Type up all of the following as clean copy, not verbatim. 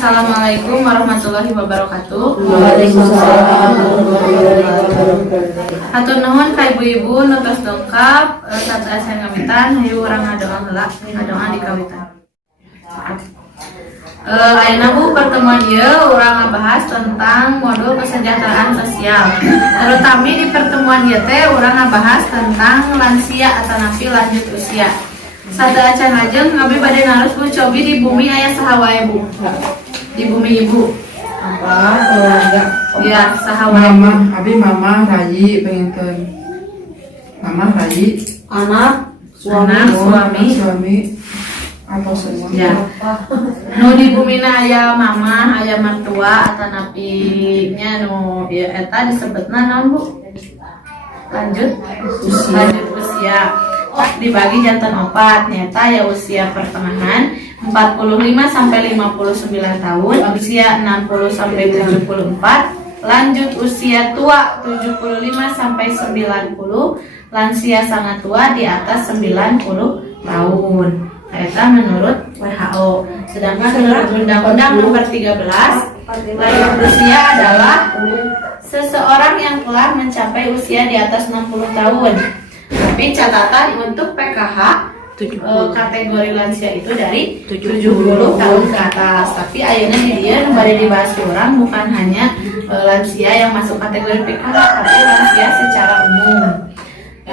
Assalamualaikum warahmatullahi wabarakatuh. Waalaikumsalam warahmatullahi wabarakatuh. Hatur nuhun ka ibu-ibu nu tos dongkap saat acan ngamitan hayu urang ngadoa heula, ngadoa di kawitan. Ayeuna Bu pertemuan ieu urang ngabahas tentang modul kesejahteraan sosial. Terutama di pertemuan ieu teh urang ngabahas tentang lansia atanapi lanjut usia. Sada acan lajeng abdi bade narus Bu cobi di bumi aya saha wae Bu? Di bumi ibu Apa keluarga? ya saha wae Mama, abi mama Rayi pengen mama Rayi anak suami suami atau semua ya nu di bumina aya mama aya mertua atanapi nya nu ya eta disebutna naon Bu? Lanjut usia dibagi jantan 4 nyata ya usia pertengahan 45 sampai 59 tahun, usia 60 sampai 74, lanjut usia tua 75 sampai 90, lansia sangat tua di atas 90 tahun. Eta menurut WHO. Sedangkan menurut Undang-Undang Nomor 13, lanjut usia adalah seseorang yang telah mencapai usia di atas 60 tahun. Tapi catatan untuk PKH kategori lansia itu dari 70 tahun ke atas. Tapi ayeuna di dieu nu bade dibahas orang bukan hanya lansia yang masuk kategori PKH, tapi lansia secara umum.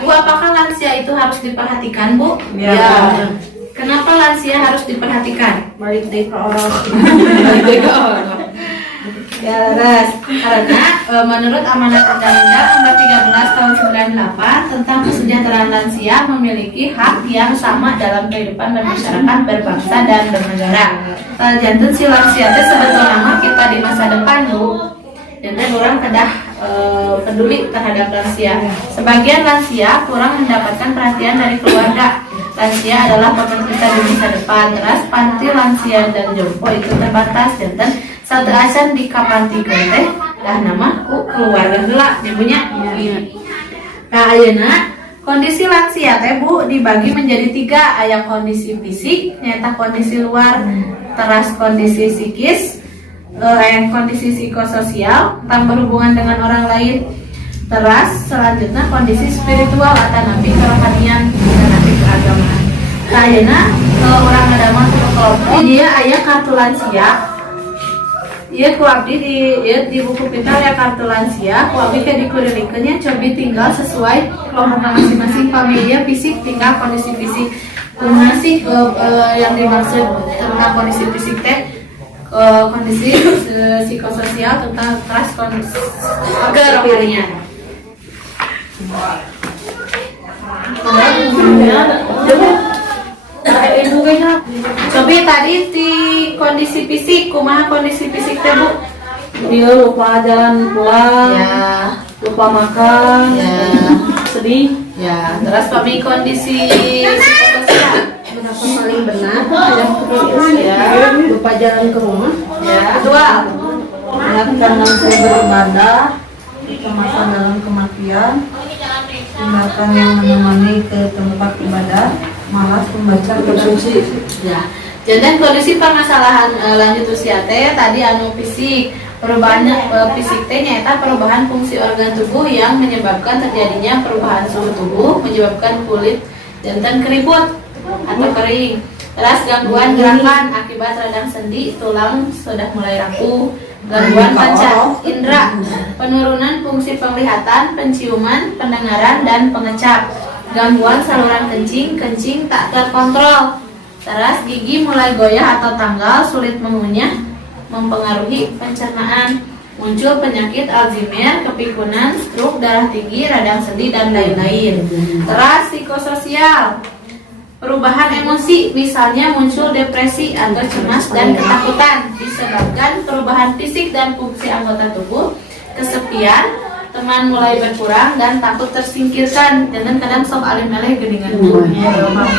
Bu, apakah lansia itu harus diperhatikan, Bu? Ya. Kenapa lansia harus diperhatikan? balik deh ke orang. Ya, res. Karena menurut amanat Undang-Undang Nomor 13 Tahun 98 tentang kesejahteraan lansia memiliki hak yang sama dalam kehidupan bermasyarakat, berbangsa dan bernegara. Janten si lansia teh sebetulnya kita di masa depan Bu. Janten orang kedah peduli terhadap lansia. Sebagian lansia kurang mendapatkan perhatian dari keluarga. Lansia adalah pemeran kita di masa depan. Teras panti lansia dan jompo itu terbatas. Janten satu acan di kapantikeun teh dah nama ku keluarga heula dibunya. Nah ayeuna kondisi lansia teh Bu dibagi menjadi 3, aya kondisi fisik nyata kondisi luar, teras kondisi psikis, aya kondisi psikososial tentang berhubungan dengan orang lain, teras selanjutnya kondisi spiritual atanapi kerohanian atanapi keagamaan. Nah ayeuna urang ngadamel kelompok dia aya kartu lansia. Iya, ku abdi di buku pintar ya kartu lansia. Ku abdi kayak dikuririkeunnya cobi tinggal sesuai kelompok masing-masing familia fisik tinggal kondisi fisik. Kumaha sih yang dimaksud tentang kondisi fisik teh? Kondisi psikososial tentang keras kondisi kerohanian. Cobi tadi di kondisi fisik, kumaha kondisi fisik teh Bu? Dia lupa jalan pulang, Ya, lupa makan, sedih, ya. Terus kami kondisi psikososial. merasa paling benar, ya, lupa jalan ke rumah, Ya, kedua. ingatkan langsung beribadah, kecemasan dalam kematian, tindakan yang menemani ke tempat ibadah, malas membaca kitab suci. Ya. Jadi kondisi permasalahan lanjut usia teh tadi anu fisik. Perubahan fisik teh nyata perubahan fungsi organ tubuh yang menyebabkan terjadinya perubahan suhu tubuh, menyebabkan kulit jantan keriput atau kering. Terus gangguan gerakan akibat radang sendi, tulang sudah mulai rapuh, gangguan panca indera, penurunan fungsi penglihatan, penciuman, pendengaran dan pengecap, gangguan saluran kencing tak terkontrol. Terus gigi mulai goyah atau tanggal, sulit mengunyah, mempengaruhi pencernaan, muncul penyakit Alzheimer, kepikunan, stroke, darah tinggi, radang sendi dan lain-lain. Terus psikososial, perubahan emosi, misalnya muncul depresi atau cemas dan ketakutan disebabkan perubahan fisik dan fungsi anggota tubuh, kesepian, teman mulai berkurang dan takut tersingkirkan. Jangan kadang sok alim meleh geningan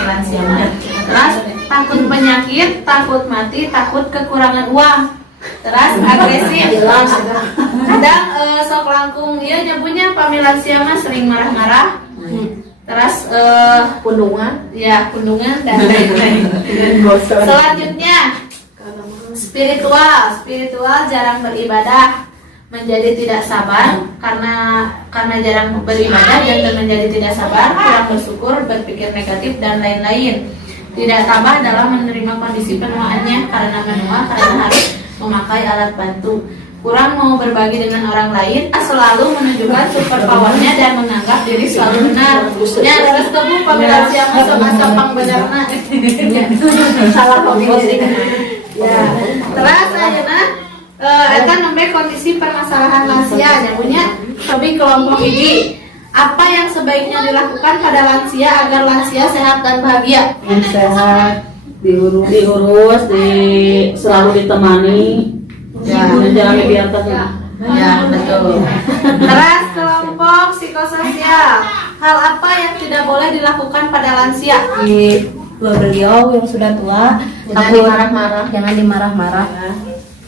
lansia. Terus takut penyakit, takut mati, takut kekurangan uang. Terus agresif. Kadang sok langkung ieu nyebunya pamilansia mah sering marah-marah. Terus pundungan dan lain-lain. Selanjutnya Spiritual jarang beribadah, menjadi tidak sabar karena jarang beribadah jantan menjadi tidak sabar, kurang bersyukur, berpikir negatif dan lain-lain. Tidak tabah dalam menerima kondisi penuaannya karena menua karena harus memakai alat bantu. Kurang mau berbagi dengan orang lain, selalu menunjukkan super powernya dan menganggap diri selalu benar. Ya, terus temu pamela siapa sama pang benerna. Salah kondisi. Ya, terus ayeuna eta nembe kondisi permasalahan lansia nya punya tapi kelompok hiji. Apa yang sebaiknya dilakukan pada lansia agar lansia sehat dan bahagia? Yang sehat, diurus, selalu ditemani. Ya, jangan dibiarkan. Ya, betul. Terus kelompok psikososial. Hal apa yang tidak boleh dilakukan pada lansia? Beliau yang sudah tua, jangan dimarah-marah.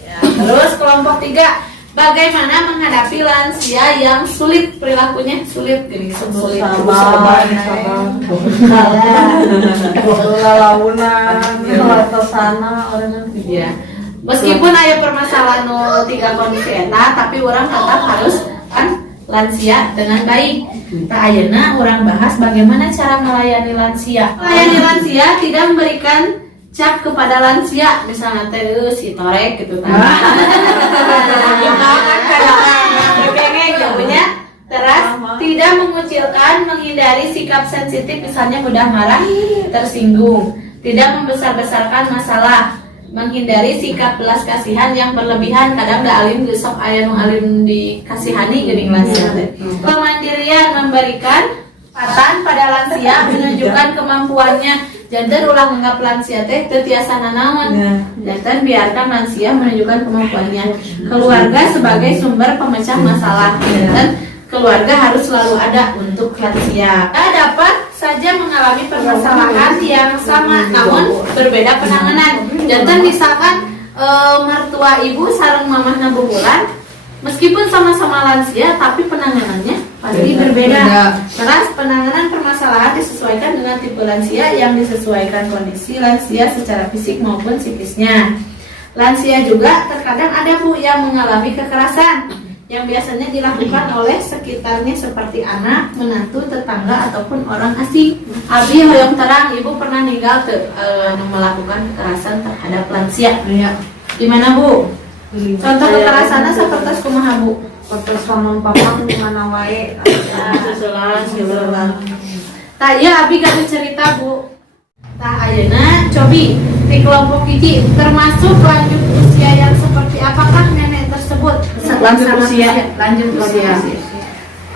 Ya. Terus kelompok 3. Bagaimana menghadapi lansia yang sulit perilakunya? Sulit gini, sulit. Sabar. Launan, atau sana orang Ya. Meskipun ada permasalahan 3 kondisi eta, tapi orang tetap harus kan lansia dengan baik. Nah, ayeuna orang bahas bagaimana cara melayani lansia. Melayani lansia tidak memberikan cap kepada lansia, misalnya teh si torek gitu kan. Terus tidak mengucilkan, menghindari sikap sensitif, misalnya mudah marah, tersinggung, tidak membesar-besarkan masalah, menghindari sikap belas kasihan yang berlebihan. Kadang da alim gesok aya nu alim dikasihani geuning lansia teh. Kemandirian, memberikan kesempatan pada lansia menunjukkan kemampuannya. Jantan ulah menganggap lansia teh teu tiasa nanaon. Jantan biarkan lansia menunjukkan kemampuannya. Keluarga sebagai sumber pemecah masalah. Dan keluarga harus selalu ada untuk lansia. Dapat saja mengalami permasalahan yang sama namun berbeda penanganan. Jantan misalkan mertua ibu sareng mamahna bubulan, meskipun sama-sama lansia tapi penanganannya pasti berbeda. Terus penanganan permasalahan disesuaikan dengan tipe lansia yang disesuaikan kondisi lansia secara fisik maupun psikisnya. Lansia juga terkadang ada Bu yang mengalami kekerasan yang biasanya dilakukan oleh sekitarnya seperti anak, menantu, tetangga ataupun orang asing. Abi hoyong terang, ibu pernah ninggal melakukan kekerasan terhadap lansia. Iya. Di mana Bu? Contoh kekerasannya seperti kumaha Bu? Terus sama papa mana wae. Seselan. Tah iya abi gak cerita Bu. Tah ayeuna cobi di kelompok hiji termasuk lanjut usia yang seperti apakah nenek tersebut? Lanjut usia.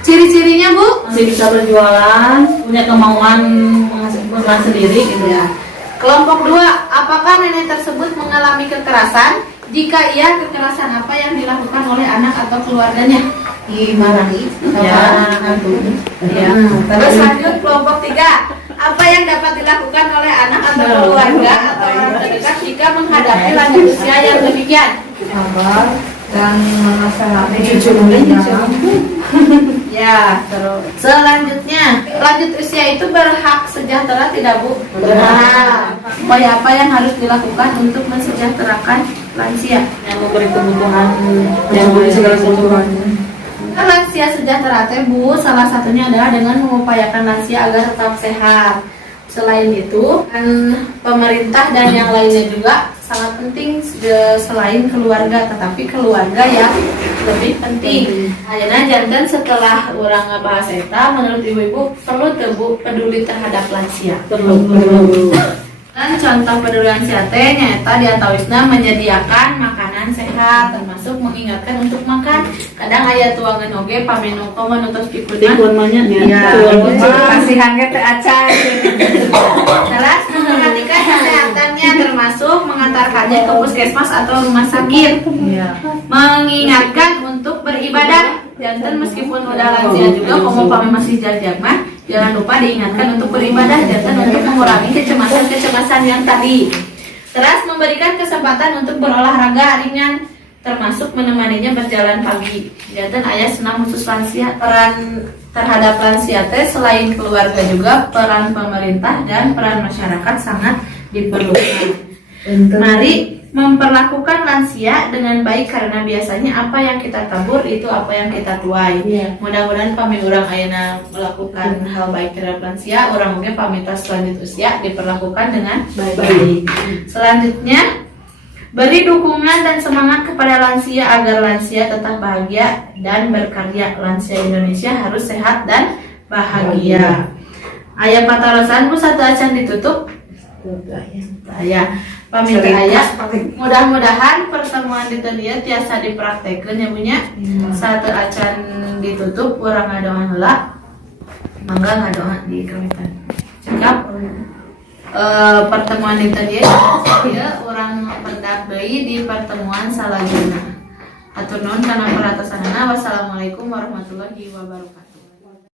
Ciri-cirinya Bu? Masih bisa berjualan, punya kemauan menghasilkan sendiri gitu ya. Kelompok 2, apakah nenek tersebut mengalami kekerasan? Jika iya, kekerasan apa yang dilakukan oleh anak atau keluarganya? Dimarahi. Ya. Terus lanjut kelompok 3. Apa yang dapat dilakukan oleh anak atau keluarga atau orang terdekat jika menghadapi lanjut usia yang demikian? Sabar dan menasehati. Ya, terus selanjutnya lanjut usia itu berhak sejahtera tidak Bu? Berhak. Upaya apa yang harus dilakukan untuk mensejahterakan lansia? Yang memberi kebutuhan, Yang beri segala kebutuhannya. Lansia sejahtera teh Bu, salah satunya adalah dengan mengupayakan lansia agar tetap sehat. Selain itu, pemerintah dan yang lainnya juga sangat penting selain keluarga, tetapi keluarga yang lebih penting. Ayeuna jantan setelah orang ngebahas eta, menurut ibu-ibu perlu teu Bu peduli terhadap lansia? perlu. Dan contoh peduli lansia teh nyaeta diantawisna menyediakan makanan sehat, termasuk mengingatkan untuk makan. Kadang aya tuangan oge pamenu komo nutus pikuna. Tikun mah nya. Kasihan ge teh acan. Jelas memperhatikan kesehatannya termasuk mengantarkannya ke puskesmas atau rumah sakit. Mengingatkan untuk beribadah. Jantan meskipun udah lansia juga, komo pame masih jajak mah, jangan lupa diingatkan untuk beribadah. Jantan untuk mengurangi kecemasan yang tadi. Terus memberikan kesempatan untuk berolahraga ringan, termasuk menemaninya berjalan pagi. Jantan ayah senam khusus lansia. Peran terhadap lansia teh selain keluarga juga peran pemerintah dan peran masyarakat sangat diperlukan. Mari memperlakukan lansia dengan baik karena biasanya apa yang kita tabur itu apa yang kita tuai. Iya. Mudah-mudahan pami urang ayeuna melakukan hal baik terhadap lansia, orang mungkin pamitas selanjut usia diperlakukan dengan baik. Selanjutnya, beri dukungan dan semangat kepada lansia agar lansia tetap bahagia dan berkarya. Lansia Indonesia harus sehat dan bahagia. Ayah patarosan bu satu acan ditutup. Saya pamit ayah. Mudah-mudahan pertemuan di teu tiasa dipraktekeun ya bunya. Satu acan ditutup urang ngadoa heula. Mangga ngadoa di kawitan. Cekap pertemuan di teu ya urang pendak deui di pertemuan salajengna. Atur nuhun kana perhatosanana. Wassalamualaikum warahmatullahi wabarakatuh.